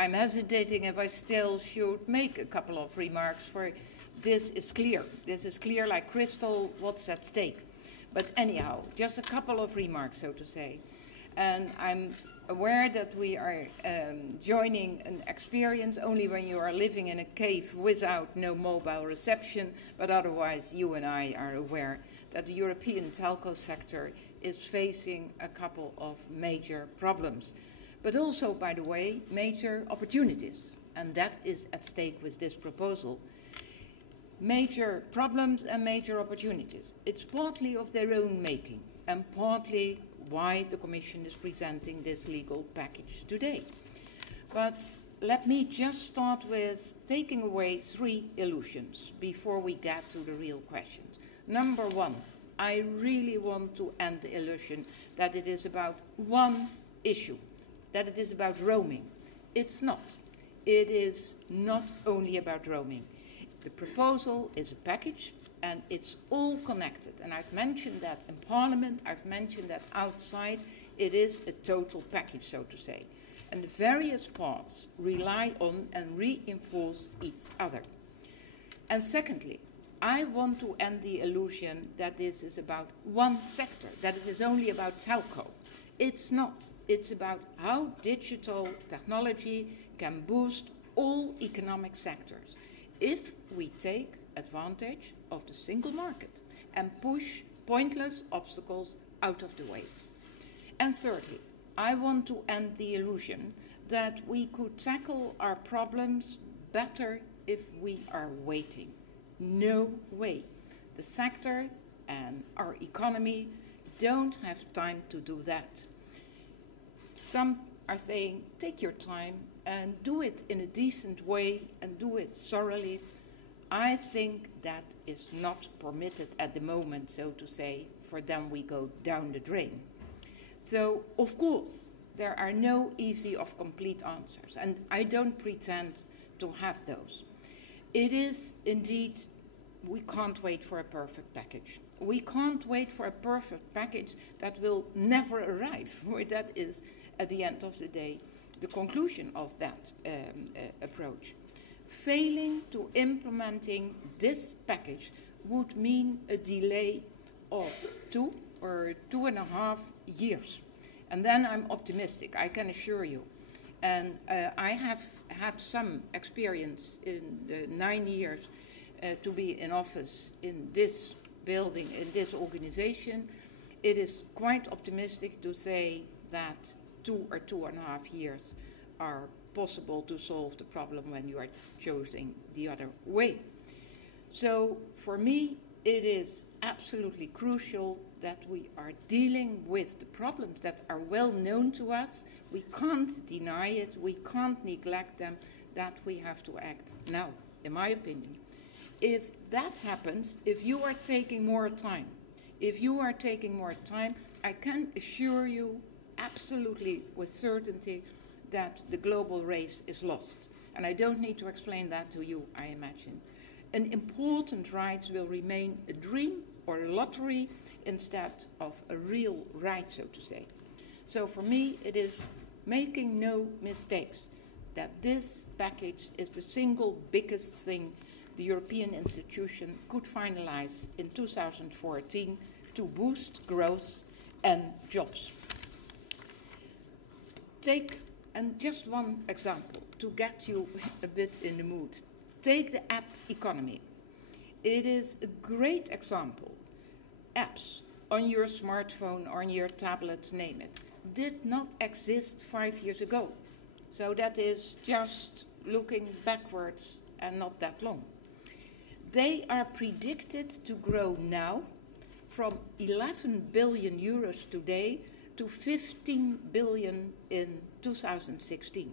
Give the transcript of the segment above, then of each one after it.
I'm hesitating if I still should make a couple of remarks, for this is clear. This is clear like crystal what's at stake. But anyhow, just a couple of remarks, so to say. And I'm aware that we are joining an experience only when you are living in a cave without no mobile reception, but otherwise you and I are aware that the European telco sector is facing a couple of major problems. But also, by the way, major opportunities, and that is at stake with this proposal. Major problems and major opportunities. It's partly of their own making, and partly why the Commission is presenting this legal package today. But let me just start with taking away 3 illusions before we get to the real questions. Number 1, I really want to end the illusion that it is about one issue, that it is about roaming. It's not. It is not only about roaming. The proposal is a package, and it's all connected. And I've mentioned that in Parliament, I've mentioned that outside. It is a total package, so to say. And the various parts rely on and reinforce each other. And secondly, I want to end the illusion that this is about one sector, that it is only about telco. It's not. It's about how digital technology can boost all economic sectors if we take advantage of the single market and push pointless obstacles out of the way. And thirdly, I want to end the illusion that we could tackle our problems better if we are waiting. No way. The sector and our economy don't have time to do that. Some are saying, take your time and do it in a decent way and do it thoroughly. I think that is not permitted at the moment, so to say, for then we go down the drain. So, of course, there are no easy or complete answers, and I don't pretend to have those. It is indeed, we can't wait for a perfect package. We can't wait for a perfect package that will never arrive, for that is, at the end of the day, the conclusion of that approach. Failing to implementing this package would mean a delay of 2 or 2.5 years. And then I'm optimistic, I can assure you. And I have had some experience in the 9 years to be in office in this building, in this organization. It is quite optimistic to say that 2 or 2.5 years are possible to solve the problem when you are choosing the other way. So for me, it is absolutely crucial that we are dealing with the problems that are well known to us. We can't deny it, we can't neglect them, that we have to act now, in my opinion. If that happens, if you are taking more time, I can assure you absolutely with certainty that the global race is lost. And I don't need to explain that to you, I imagine. An important right will remain a dream or a lottery instead of a real right, so to say. So for me, it is making no mistakes that this package is the single biggest thing the European institution could finalize in 2014 to boost growth and jobs. And just one example to get you a bit in the mood. Take the app economy. It is a great example. Apps on your smartphone, on your tablet, name it, did not exist 5 years ago. So that is just looking backwards and not that long. They are predicted to grow now from 11 billion euros today to 15 billion in 2016.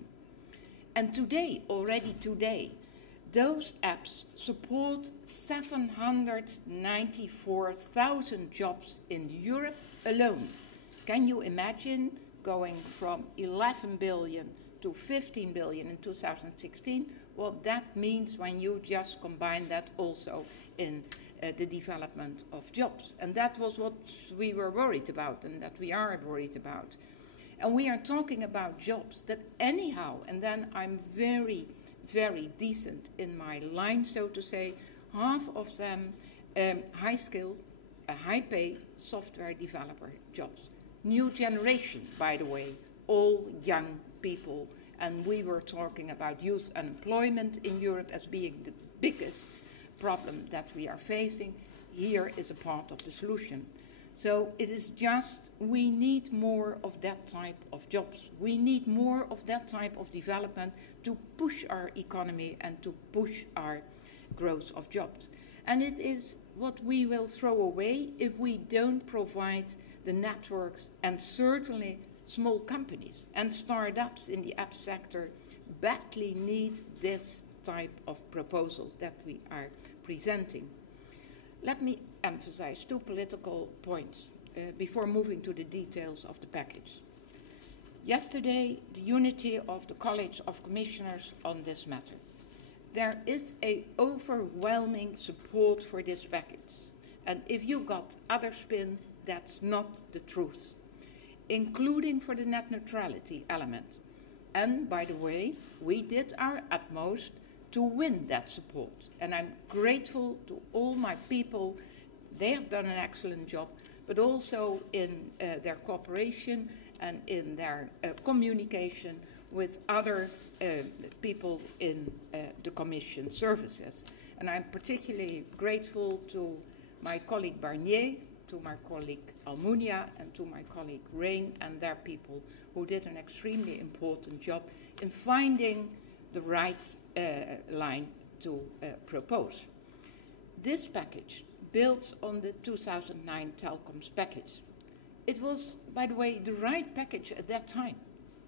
And today, already today, those apps support 794,000 jobs in Europe alone. Can you imagine going from 11 billion to 15 billion in 2016? What that means when you just combine that also in the development of jobs. And that was what we were worried about and that we are worried about. And we are talking about jobs that anyhow, and then I'm very, very decent in my line, so to say, half of them high skill, high pay software developer jobs. New generation, by the way, all young people. And we were talking about youth unemployment in Europe as being the biggest problem that we are facing. Here is a part of the solution. So it is just, we need more of that type of jobs. We need more of that type of development to push our economy and to push our growth of jobs. And it is what we will throw away if we don't provide the networks, and certainly small companies and startups in the app sector badly need this type of proposals that we are presenting. Let me emphasize two political points before moving to the details of the package. Yesterday, the unity of the College of Commissioners on this matter. There is an overwhelming support for this package. And if you got other spin, that's not the truth, including for the net neutrality element. And by the way, we did our utmost to win that support. And I'm grateful to all my people. They have done an excellent job, but also in their cooperation and in their communication with other people in the Commission services. And I'm particularly grateful to my colleague Barnier, to my colleague Almunia, and to my colleague Rain and their people who did an extremely important job in finding the right line to propose. This package builds on the 2009 Telecoms package. It was, by the way, the right package at that time.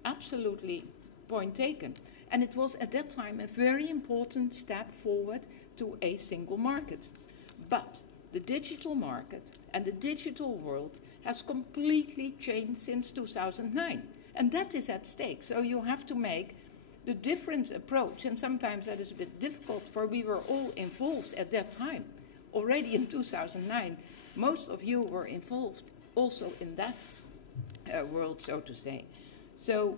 Absolutely point taken. And it was at that time a very important step forward to a single market. But the digital market and the digital world has completely changed since 2009. And that is at stake. So you have to make the different approach. And sometimes that is a bit difficult, for we were all involved at that time. Already in 2009, most of you were involved also in that world, so to say. So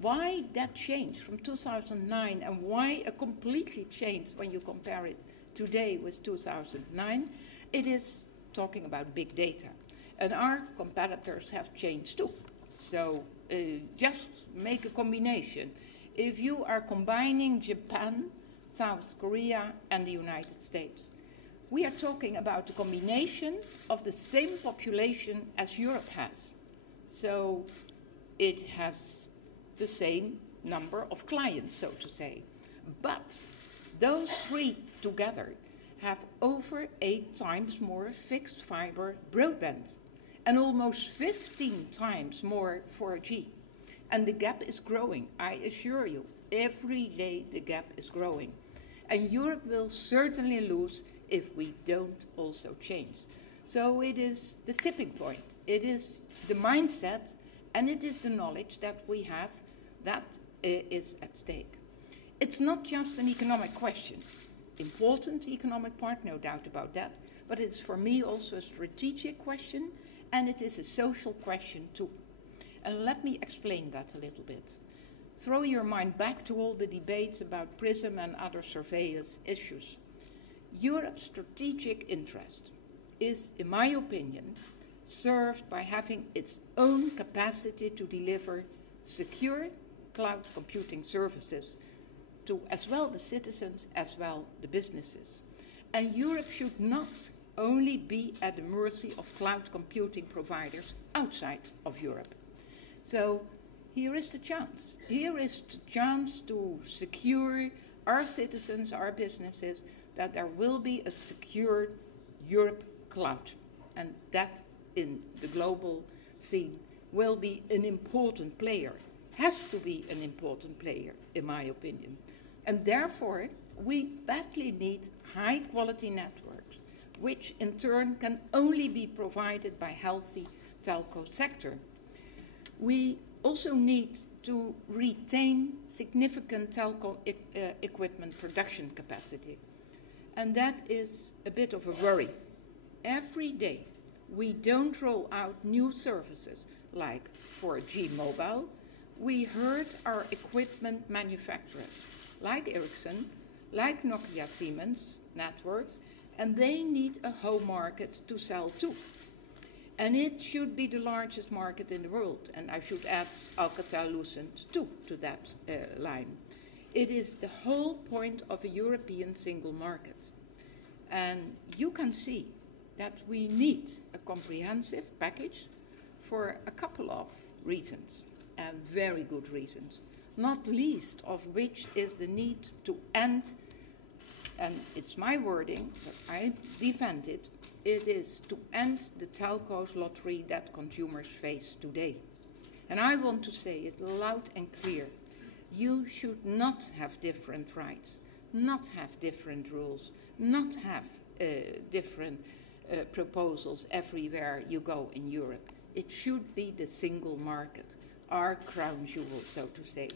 why that change from 2009, and why a completely change when you compare it today with 2009? It is talking about big data. And our competitors have changed too. So just make a combination. If you are combining Japan, South Korea, and the United States, we are talking about the combination of the same population as Europe has. So it has the same number of clients, so to say. But those three together have over 8 times more fixed fiber broadband and almost 15 times more 4G. And the gap is growing, I assure you. Every day the gap is growing. And Europe will certainly lose if we don't also change. So it is the tipping point. It is the mindset, and it is the knowledge that we have that is at stake. It's not just an economic question. Important economic part, no doubt about that, but it's for me also a strategic question, and it is a social question too. And let me explain that a little bit. Throw your mind back to all the debates about PRISM and other surveillance issues. Europe's strategic interest is, in my opinion, served by having its own capacity to deliver secure cloud computing services to as well the citizens as well the businesses. And Europe should not only be at the mercy of cloud computing providers outside of Europe. So here is the chance. Here is the chance to secure our citizens, our businesses, that there will be a secure Europe cloud. And that in the global scene will be an important player, has to be an important player, in my opinion. And therefore, we badly need high-quality networks, which in turn can only be provided by healthy telco sector. We also need to retain significant telco equipment production capacity. And that is a bit of a worry. Every day, we don't roll out new services like 4G mobile, we heard our equipment manufacturers, like Ericsson, like Nokia Siemens Networks, and they need a home market to sell to. And it should be the largest market in the world, and I should add Alcatel-Lucent too to that line. It is the whole point of a European single market. And you can see that we need a comprehensive package for a couple of reasons, and very good reasons, not least of which is the need to end, and it's my wording, but I defend it, it is to end the telcos lottery that consumers face today. And I want to say it loud and clear. You should not have different rights, not have different rules, not have different proposals everywhere you go in Europe. It should be the single market, our crown jewel, so to say.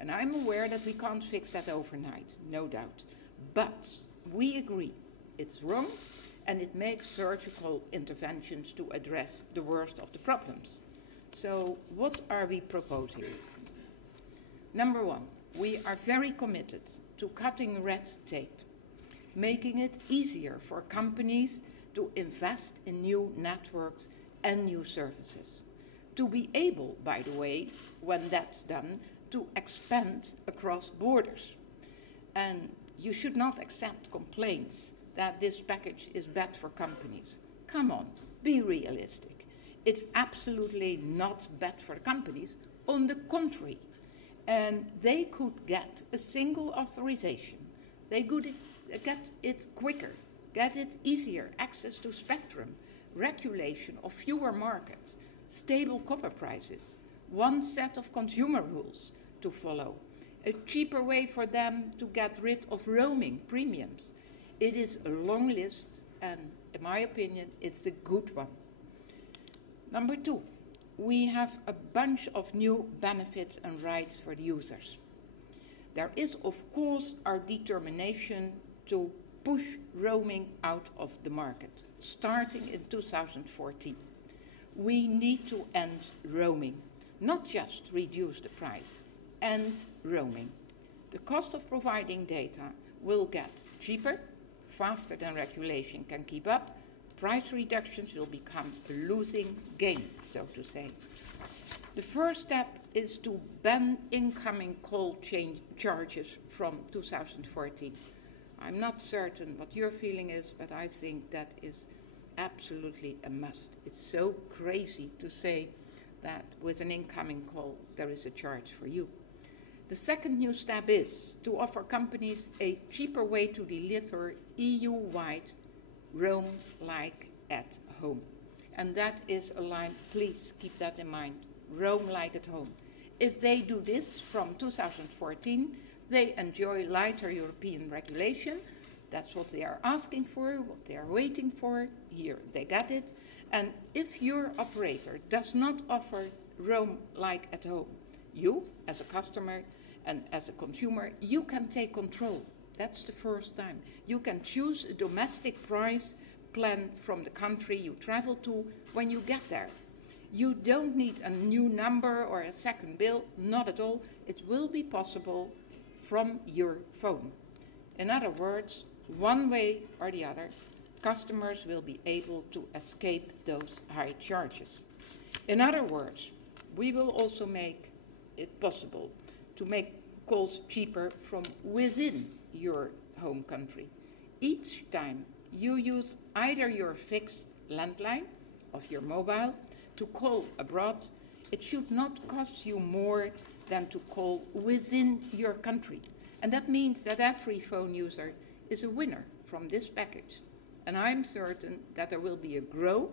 And I'm aware that we can't fix that overnight, no doubt. But we agree it's wrong, and it makes surgical interventions to address the worst of the problems. So what are we proposing? Number one, we are very committed to cutting red tape, making it easier for companies to invest in new networks and new services. To be able, by the way, when that's done, to expand across borders. And you should not accept complaints that this package is bad for companies. Come on, be realistic. It's absolutely not bad for companies, on the contrary. And they could get a single authorization. They could get it quicker, get it easier, access to spectrum, regulation of fewer markets, stable copper prices, one set of consumer rules to follow, a cheaper way for them to get rid of roaming premiums. It is a long list, and in my opinion, it's a good one. Number two, we have a bunch of new benefits and rights for the users. There is, of course, our determination to push roaming out of the market, starting in 2014. We need to end roaming, not just reduce the price, end roaming. The cost of providing data will get cheaper, faster than regulation can keep up. Price reductions will become a losing game, so to say. The first step is to ban incoming call charges from 2014. I'm not certain what your feeling is, but I think that is absolutely a must. It's so crazy to say that with an incoming call there is a charge for you. The second new step is to offer companies a cheaper way to deliver EU-wide roam like at home. And that is a line, please keep that in mind, roam like at home. If they do this from 2014, they enjoy lighter European regulation. That's what they are asking for, what they are waiting for. Here, they get it. And if your operator does not offer roam like at home, you, as a customer and as a consumer, you can take control. That's the first time. You can choose a domestic price plan from the country you travel to when you get there. You don't need a new number or a second bill, not at all. It will be possible from your phone. In other words, one way or the other, customers will be able to escape those high charges. In other words, we will also make it possible to make calls cheaper from within your home country. Each time you use either your fixed landline of your mobile to call abroad, it should not cost you more than to call within your country. And that means that every phone user is a winner from this package. And I'm certain that there will be a growth,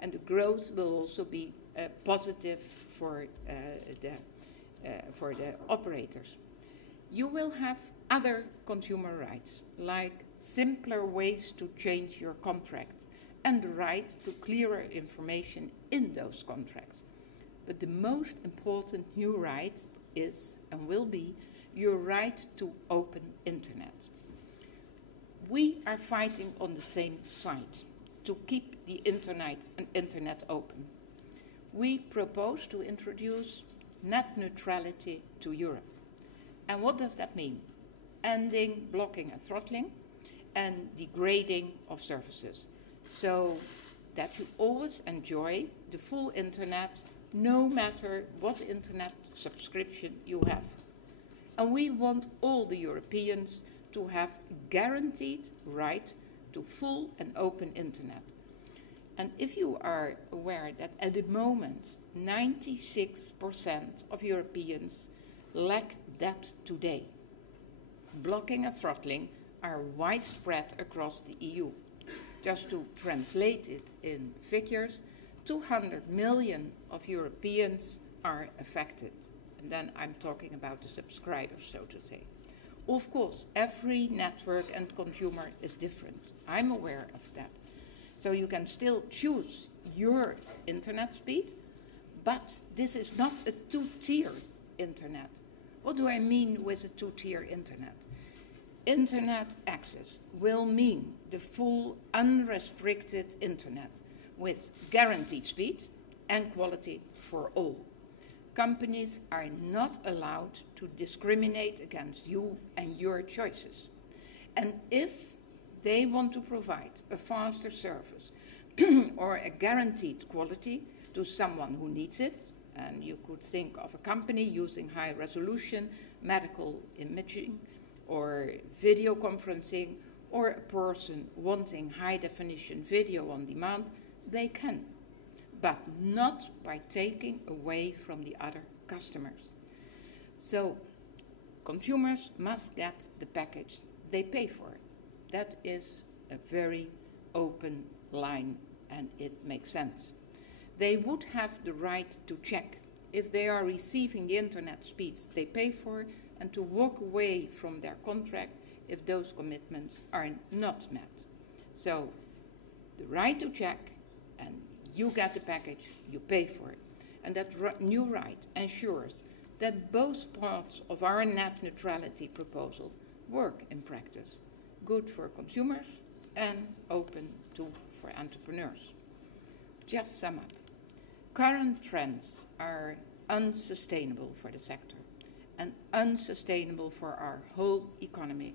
and the growth will also be positive for the operators. You will have other consumer rights, like simpler ways to change your contract and the right to clearer information in those contracts. But the most important new right is and will be your right to open internet. We are fighting on the same side to keep the internet open. we propose to introduce net neutrality to Europe. And what does that mean? Ending blocking and throttling and degrading of services, so that you always enjoy the full internet, no matter what internet subscription you have. And we want all the Europeans to have guaranteed right to full and open internet. And if you are aware that at the moment 96% of Europeans lack that today, blocking and throttling are widespread across the EU. Just to translate it in figures, 200 million of Europeans are affected. And then I'm talking about the subscribers, so to say. Of course, every network and consumer is different. I'm aware of that. So you can still choose your internet speed, but this is not a two-tier internet. What do I mean with a two-tier internet? Internet access will mean the full unrestricted internet with guaranteed speed and quality for all. Companies are not allowed to discriminate against you and your choices. And if they want to provide a faster service or a guaranteed quality to someone who needs it, and you could think of a company using high resolution medical imaging or video conferencing, or a person wanting high definition video on demand, they can, but not by taking away from the other customers. So consumers must get the package they pay for. That is a very open line, and it makes sense. They would have the right to check if they are receiving the internet speeds they pay for, and to walk away from their contract if those commitments are not met. So the right to check, and you get the package, you pay for it. And that new right ensures that both parts of our net neutrality proposal work in practice, good for consumers and open for entrepreneurs. Just sum up. Current trends are unsustainable for the sector and unsustainable for our whole economy.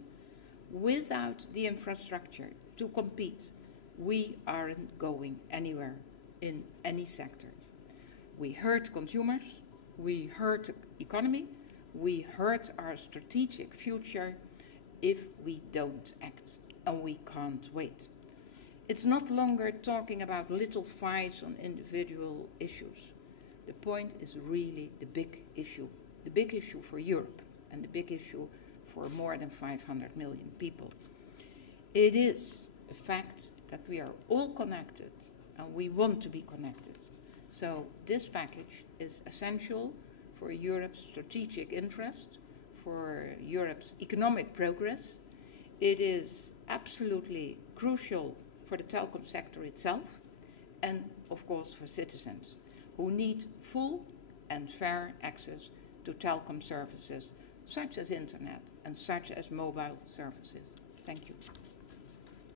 Without the infrastructure to compete, we aren't going anywhere in any sector. We hurt consumers, we hurt the economy, we hurt our strategic future if we don't act, and we can't wait. It's not longer talking about little fights on individual issues. The point is really the big issue for Europe and the big issue for more than 500 million people. It is a fact that we are all connected and we want to be connected. So this package is essential for Europe's strategic interest, for Europe's economic progress. It is absolutely crucial for the telecom sector itself and, of course, for citizens who need full and fair access to telecom services such as internet and such as mobile services. Thank you.